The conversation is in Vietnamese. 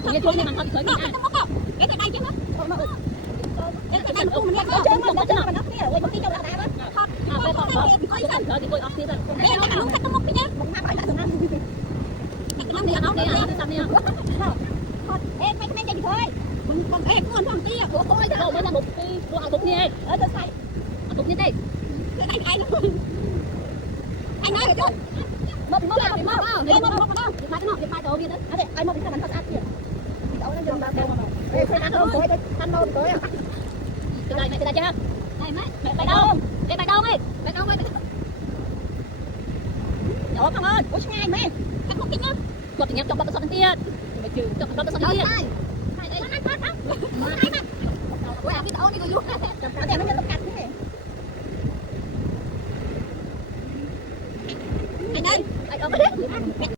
thôi thì thôi nhưng mà thôi thì thôi cái tay chứ cái tay của mình nó chơi mình nó chơi mình nó kia rồi một tí đâu là đá đó thôi thì tôi off tiếp rồi đây nó đúng cách nó móc cái nhá một hai bảy là thường ăn nó đi nó đi em mấy cái gì thôi con em cũng ăn tí à ôi thôi mới là một cái đồ ăn tục nha ở tôi xay tục như thế cái tay ai luôn anh nói rồi chứ mốc đâu đi mai đồ đi đó ai mốc đi làm sao ăn kìa đâu nó dừng đâu mà em phải ăn không tôi ăn đâu tôi à cái này chưa này mày đâu đây mày đâu ấy Ủa con ơi, ủa ngay mẹ, cắt một cái nhá. Một cái nhắm trong bao số tiền. Mày trừ trong bao số tiền. Mày đây ăn phát không? Ai mà. Ủa cái đậu đi rồi luôn. Ở đây nó nhận cắt thế này. Anh ơi, Ai đâu biết.